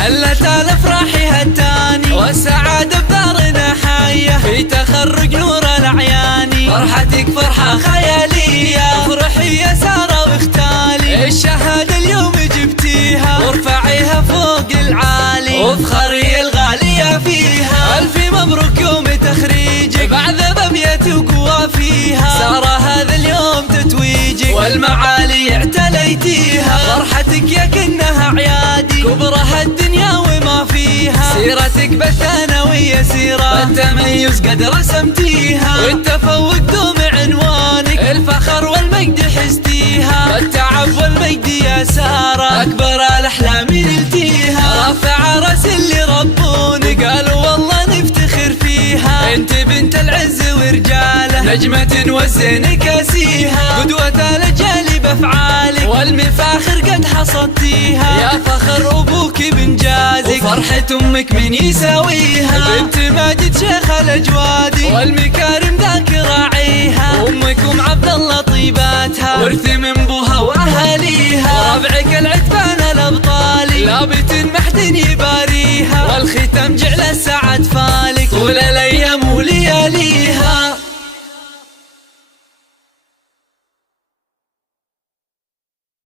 هلت الافراح هالتاني والسعادة بدارنا حية في تخرج نور الاعياني. فرحتك فرحة خيالية افرحي يا سارة واختالي، الشهادة اليوم جبتيها وارفعيها فوق العالي، وافخري الغالية فيها. الف مبروك يوم تخريجك بعذب بيت وقوى فيها، سارة هذا اليوم تتويجك والمعالي اعتليتيها. فرحتك يا كنها عيادي كبرها الدنيا وما فيها، سيرتك بالثانوية سيرة بالتميز قد رسمتيها، والتفوق دوم عنوانك الفخر والمجد حزتيها. التعب والمجد يا سارة أكبر الأحلام نلتيها، رافع راس اللي ربوني قالوا والله نفتخر فيها. انت بنت العز ورجاله نجمة والزين كاسيها، قدوة الأجيال بأفعالك والمفاخر قد حصدتيها. يا فخر أبوك بنجازك وفرحة أمك من يساويها، بنت ماجد شيخ الأجوادي والمكارم ذاك راعيها. أمك أم عبد الله طيباتها ورث من بوها وأهاليها، وربعك العتبان الأبطالي لابت محد يباريها، والختم جعل السعد فالك